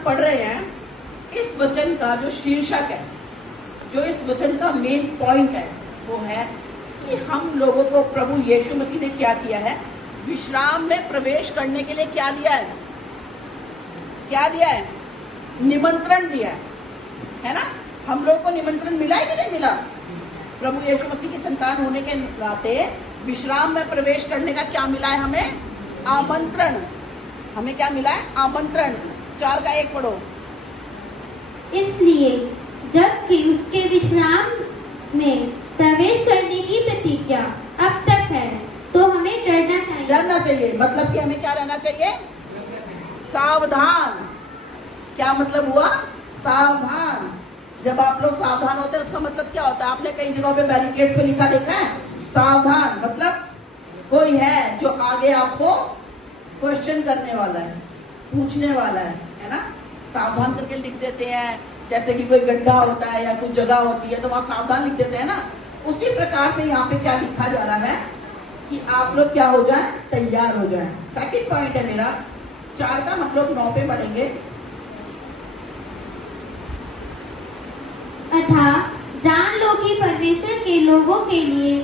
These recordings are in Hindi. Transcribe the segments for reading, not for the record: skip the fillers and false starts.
हम पढ़ रहे हैं, इस वचन का जो शीर्षक है, जो इस वचन का मेन पॉइंट है, वो है कि हम लोगों को प्रभु यीशु मसीह ने क्या किया है, विश्राम में प्रवेश करने के लिए क्या दिया है, क्या दिया है, निमंत्रण दिया है ना। हम लोगों को निमंत्रण मिला है कि नहीं मिला? प्रभु यीशु मसीह की संतान होने के नाते विश्राम में प्रवेश करने का क्या मिला है हमें? आमंत्रण। हमें क्या मिला है? आमंत्रण। 4:1 पढ़ो। इसलिए जबकि उसके विश्राम में प्रवेश करने की प्रतीक्षा अब तक है, तो हमें डरना चाहिए। मतलब कि हमें क्या रहना चाहिए? सावधान। क्या मतलब हुआ? सावधान। जब आप लोग सावधान होते हैं, उसका मतलब क्या होता है? आपने कई जगहों पे बैरिकेड्स पे लिखा देखा है, सावधान। मतलब कोई है जो आगे आपको क्वेश्चन करने वाला है, पूछने वाला है ना। सावधान करके लिख देते हैं, जैसे कि कोई गड्ढा होता है या कोई जगह होती है तो वहां सावधान लिख देते हैं ना। उसी प्रकार से यहाँ पे क्या लिखा जा रहा है कि आप लोग क्या हो जाए, तैयार हो जाए। सेकंड पॉइंट है मेरा 4 का, हम लोग 9 पे पढ़ेंगे। अतः जान लो कि परमेश्वर के लोगों के लिए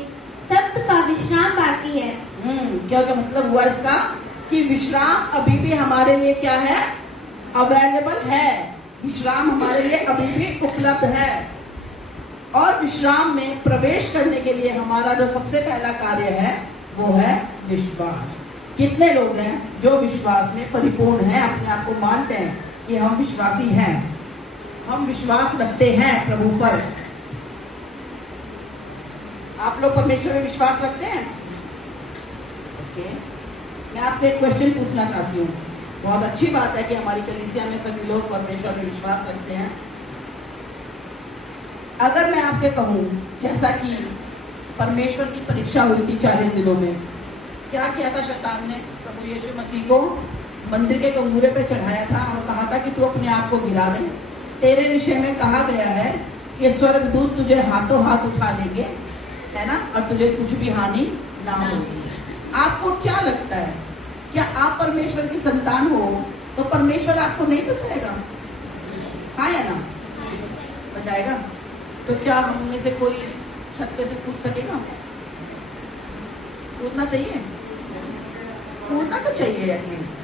सब्त का विश्राम बाकी है। क्या मतलब हुआ इसका? कि विश्राम अभी भी हमारे लिए क्या है? अवेलेबल है। विश्राम हमारे लिए अभी भी उपलब्ध है। और विश्राम में प्रवेश करने के लिए हमारा जो सबसे पहला कार्य है वो है विश्वास। कितने लोग हैं जो विश्वास में परिपूर्ण हैं, अपने आप को मानते हैं कि हम विश्वासी हैं, हम विश्वास रखते हैं प्रभु पर? आप लोग परमेश्वर में विश्वास रखते हैं? ओके, मैं आपसे एक क्वेश्चन पूछना चाहती हूँ। बहुत अच्छी बात है कि हमारी कलीसिया में सभी लोग परमेश्वर में विश्वास रखते हैं। अगर मैं आपसे कहूँ, जैसा कि परमेश्वर की परीक्षा हुई थी 40 दिनों में, क्या किया था शैतान ने? प्रभु यीशु मसीह को मंदिर के कंगूरे पे चढ़ाया था और कहा था कि तू अपने आप को गिरा दे। तेरे विषय में कहा गया है कि स्वर्गदूत तुझे हाथों हाथ उठा लेंगे, है ना, और तुझे कुछ भी हानि ना होगी। आपको क्या लगता है, क्या आप परमेश्वर की संतान हो तो परमेश्वर आपको नहीं बचाएगा? हाँ या ना? बचाएगा। तो क्या हम में से कोई इस छत पे से कूद सकेगा? कूदना चाहिए, कूदना तो चाहिए, एटलीस्ट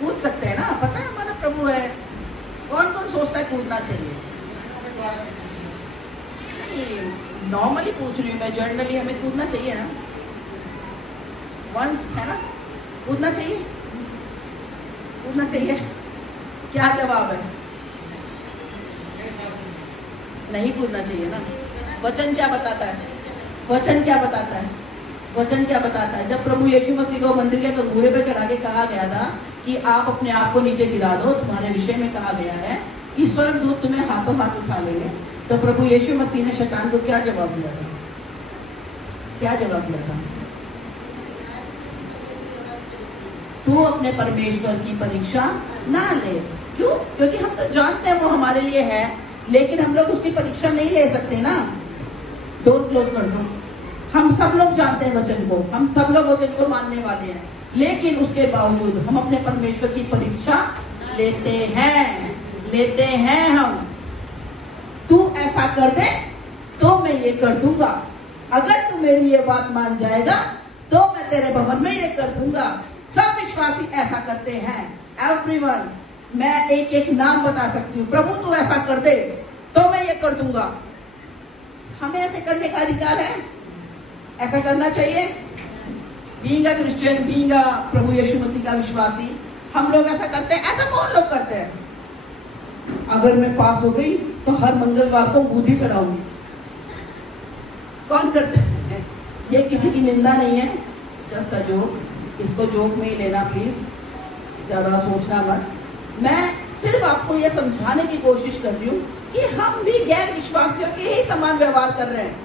कूद सकते हैं ना। पता है हमारा प्रभु है। कौन कौन सोचता है कूदना चाहिए? नॉर्मली पूछ रही हूँ मैं, जनरली हमें कूदना चाहिए ना, वंस, है ना? कूदना चाहिए, कूदना चाहिए। क्या जवाब है? नहीं कूदना चाहिए ना। वचन क्या बताता है? वचन क्या बताता है? वचन क्या बताता है? जब प्रभु यीशु मसीह को मंदिर के कंगूरे पे चढ़ा के कहा गया था कि आप अपने आप को नीचे गिरा दो, तुम्हारे विषय में कहा गया है कि स्वर्गदूत तुम्हें हाथों हाथ उठा लेंगे, तो प्रभु यीशु मसीह ने शैतान को क्या जवाब दिया था? क्या जवाब दिया था? तू अपने परमेश्वर की परीक्षा ना ले। क्यों? क्योंकि हम तो जानते हैं वो हमारे लिए है, लेकिन हम लोग उसकी परीक्षा नहीं ले सकते ना। डोर क्लोज कर दो। हम सब लोग जानते हैं वचन को, हम सब लोग वचन को मानने वाले हैं, लेकिन उसके बावजूद हम अपने परमेश्वर की परीक्षा लेते हैं हम। तू ऐसा कर दे तो मैं ये कर दूंगा, अगर तू मेरी ये बात मान जाएगा तो मैं तेरे भवन में ये कर दूंगा। सब विश्वासी ऐसा करते हैं, एवरीवन। मैं एक एक नाम बता सकती हूँ। प्रभु तू ऐसा कर दे तो मैं ये कर दूंगा। हमें ऐसे करने का अधिकार है, ऐसा करना चाहिए। Being a Christian, being a प्रभु यीशु मसीह का विश्वासी, हम लोग ऐसा करते हैं? ऐसा कौन लोग करते हैं? अगर मैं पास हो गई तो हर मंगलवार को बूंदी चढ़ाऊंगी। कौन करते हैं? ये किसी की निंदा नहीं है, जस्ट अ जोक। इसको जोक में ही लेना प्लीज, ज्यादा सोचना मत। मैं सिर्फ आपको यह समझाने की कोशिश कर रही हूँ कि हम भी गैर विश्वासियों के ही समान व्यवहार कर रहे हैं।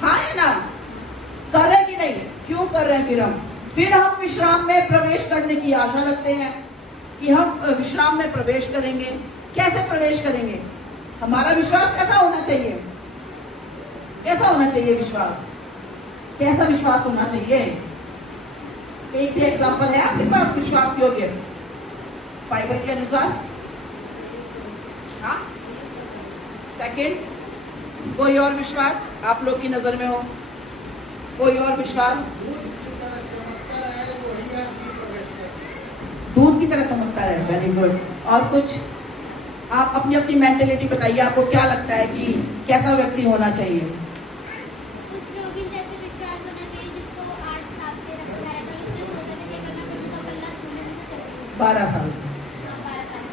हाँ है ना? कर रहे कि नहीं? क्यों कर रहे हैं? फिर हम विश्राम में प्रवेश करने की आशा रखते हैं कि हम विश्राम में प्रवेश करेंगे। कैसे प्रवेश करेंगे? हमारा विश्वास कैसा होना चाहिए? कैसा होना चाहिए विश्वास? कैसा विश्वास होना चाहिए? एक भी एग्जाम्पल है आपके पास विश्वास योग्य बाइबल के अनुसार? हाँ, सेकंड, कोई और विश्वास आप लोग की नजर में हो? कोई और विश्वास? दूध की तरह चमकता है, वेरी गुड। और कुछ? आप अपनी अपनी मेंटेलिटी बताइए, आपको क्या लगता है कि कैसा व्यक्ति होना चाहिए? कुछ लोग जैसे विश्वास होना चाहिए जिसको 8 साल से रखा है, अगर उसने सोचा था कि अगर मैं प्रभु का पल्ला छू लेंगे तो चलेगा। 12 साल से। हाँ, 12 साल।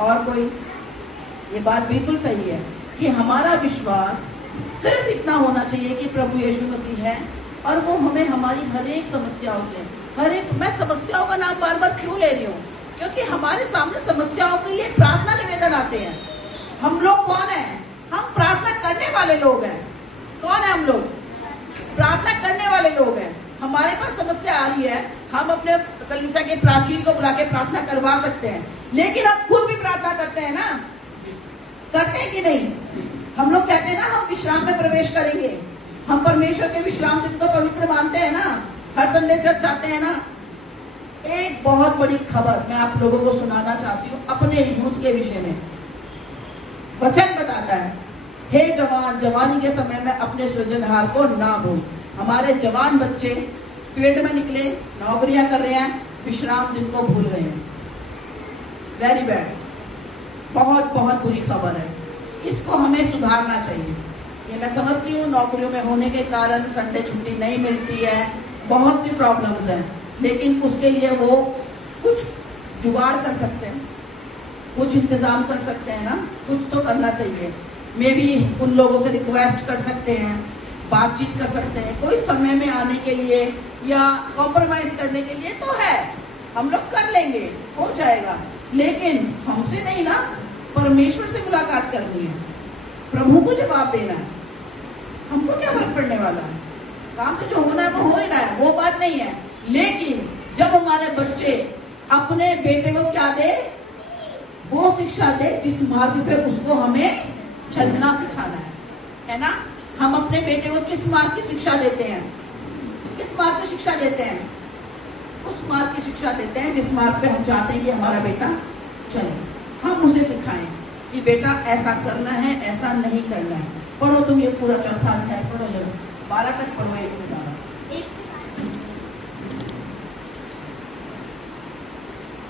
और कोई? ये बात बिल्कुल सही है कि हमारा विश्वास सिर्फ इतना होना चाहिए कि प्रभु यीशु मसीह है और वो हमें हमारी हर एक समस्याओं से, हर एक, मैं समस्याओं का नाम बार बार क्यों ले रही हूँ, क्योंकि हमारे सामने समस्याओं के लिए प्रार्थना निवेदन आते हैं। हम लोग कौन है? हम प्रार्थना करने वाले लोग हैं। कौन है हम लोग? प्रार्थना करने वाले लोग हैं। हमारे पास समस्या आ रही है, हम अपने कलीसिया के प्राचीन को बुला के प्रार्थना करवा सकते हैं, लेकिन हम खुद भी प्रार्थना करते हैं ना? करते हैं कि नहीं? हम लोग कहते हैं ना हम विश्राम में प्रवेश करेंगे, हम परमेश्वर के विश्राम दिन को पवित्र मानते हैं ना, हर संडे चर्च जाते हैं ना। एक बहुत बड़ी खबर मैं आप लोगों को सुनाना चाहती हूँ अपने यूथ के विषय में। वचन बताता है, हे जवान, जवानी के समय में अपने सृजनहार को ना भूल। हमारे जवान बच्चे फील्ड में निकले, नौकरियां कर रहे हैं, विश्राम दिन को भूल गए हैं। वेरी बैड, बहुत बहुत बुरी खबर है। इसको हमें सुधारना चाहिए। ये मैं समझती हूँ नौकरियों में होने के कारण संडे छुट्टी नहीं मिलती है, बहुत सी प्रॉब्लम्स हैं, लेकिन उसके लिए वो कुछ जुगाड़ कर सकते हैं, कुछ इंतजाम कर सकते हैं ना, कुछ तो करना चाहिए। मे भी उन लोगों से रिक्वेस्ट कर सकते हैं, बातचीत कर सकते हैं, कोई समय में आने के लिए या कॉम्प्रोमाइज करने के लिए तो है, हम लोग कर लेंगे, हो जाएगा। लेकिन हमसे नहीं ना, परमेश्वर से मुलाकात करनी है, प्रभु को जवाब देना है। हमको क्या फर्क पड़ने वाला है? काम तो जो होना है वो हो ही रहा है, वो बात नहीं है। लेकिन जब हमारे बच्चे अपने बेटे को क्या दे, वो शिक्षा दे जिस मार्ग पे उसको हमें चलना सिखाना है ना? हम अपने बेटे को किस मार्ग की शिक्षा देते हैं? किस मार्ग की शिक्षा देते हैं? उस मार्ग की शिक्षा देते हैं जिस मार्ग पे हम चाहते हैं कि हमारा बेटा चले। हम उसे सिखाएं कि बेटा ऐसा करना है, ऐसा नहीं करना है। पढ़ो तुम ये पूरा चौथा अध्याय पढ़ो, जरूर 12 तक पढ़ो, 1 से 12।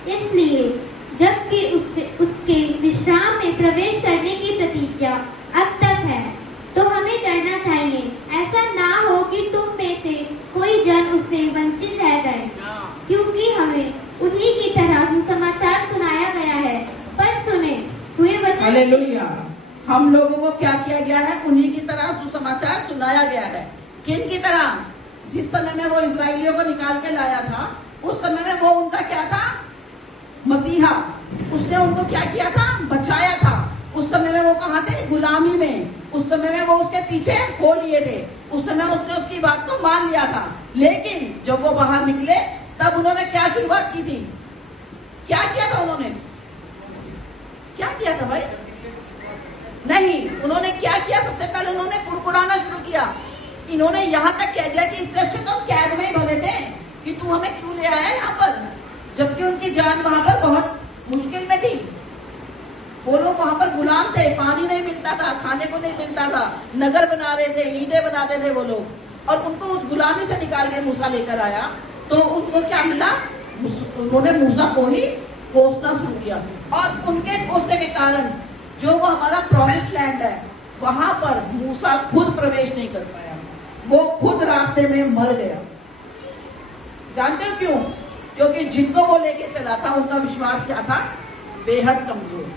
इसलिए जबकि उसके विश्राम में प्रवेश करने की प्रतिज्ञा अब तक है, तो हमें डरना चाहिए। ऐसा ना हो कि तुम में से कोई जन उससे वंचित रह जाए, क्योंकि हमें उन्हीं की तरह सुसमाचार सुनाया गया है। पर सुने हुए वचन, हालेलुया, हम लोगों को क्या किया गया है? उन्हीं की तरह सुसमाचार सुनाया गया है। किन की तरह? जिस समय में वो इजराइलियों को निकाल के लाया था, उस समय में वो उनका क्या था? मसीहा। उसने उनको क्या किया था? बचाया था। उस समय में वो कहाँ थे? गुलामी में। उस समय में वो उसके पीछे हो लिए थे, उस समय उसने उसकी बात को मान लिया था। लेकिन जब वो बाहर निकले तब उन्होंने क्या शुरुआत की थी? क्या किया था उन्होंने? क्या किया था भाई? नहीं, उन्होंने क्या किया? सबसे पहले उन्होंने कुड़कुड़ाना शुरू किया। इन्होंने यहाँ तक कह दिया कि इससे अच्छे तो कैद में ही भले थे, कि तू हमें क्यों ले आया यहाँ पर, जबकि उनकी जान वहां पर बहुत मुश्किल में थी। वो लोग वहां पर गुलाम थे, पानी नहीं मिलता था, खाने को नहीं मिलता था, नगर बना रहे थे, ईंटें बनाते थे वो लोग, और उनको उस गुलामी से निकाल के मूसा लेकर आया। तो उनको क्या मिला? उन्होंने मूसा को ही कोसना शुरू किया, और उनके कोसने के कारण जो वो हमारा प्रॉमिस लैंड है, वहां पर मूसा खुद प्रवेश नहीं कर पाया, वो खुद रास्ते में मर गया। जानते हो क्यों? क्योंकि जिनको वो लेके चला था उनका विश्वास क्या था? बेहद कमजोर।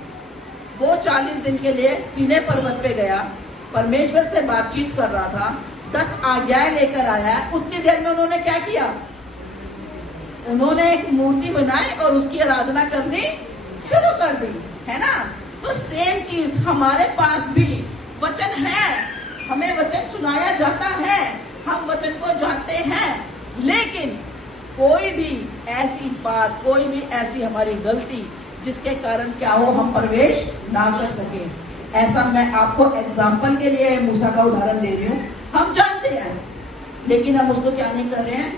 वो 40 दिन के लिए सीने पर्वत पे गया, परमेश्वर से बातचीत कर रहा था, 10 आज्ञाएं लेकर आया। उतनी देर में उन्होंने क्या किया? उन्होंने एक मूर्ति बनाई और उसकी आराधना करनी शुरू कर दी, है ना? तो सेम चीज हमारे पास भी वचन है, हमें वचन सुनाया जाता है, हम वचन को जानते हैं, लेकिन कोई भी ऐसी बात, कोई भी ऐसी हमारी गलती जिसके कारण क्या हो हम प्रवेश ना कर सके। ऐसा मैं आपको एग्जाम्पल के लिए मूसा का उदाहरण दे रही हूँ। हम जानते हैं लेकिन हम उसको क्या नहीं कर रहे हैं?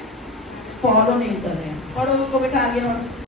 फॉलो नहीं कर रहे हैं। पढ़ो उसको बेटा आगे। और